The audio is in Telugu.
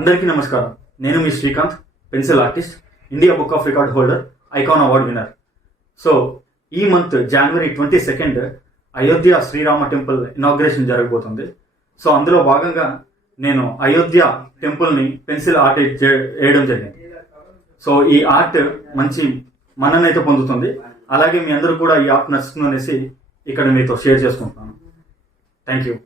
అందరికీ నమస్కారం. నేను మీ Srikanth, pencil artist, India book of record holder, icon award winner. So ఈ month January 22 Ayodhya Srirama temple inauguration జరగబోతుంది. సో అందులో భాగంగా నేను అయోధ్య టెంపుల్ని పెన్సిల్ ఆర్ట్ వేయడం జరిగింది. సో ఈ ఆర్ట్ మంచి మన్ననైతే పొందుతుంది. అలాగే మీ అందరూ కూడా ఈ ఆర్ట్ నచ్చుతుంది అనేసి ఇక్కడ మీతో షేర్ చేసుకుంటున్నాను. Thank you.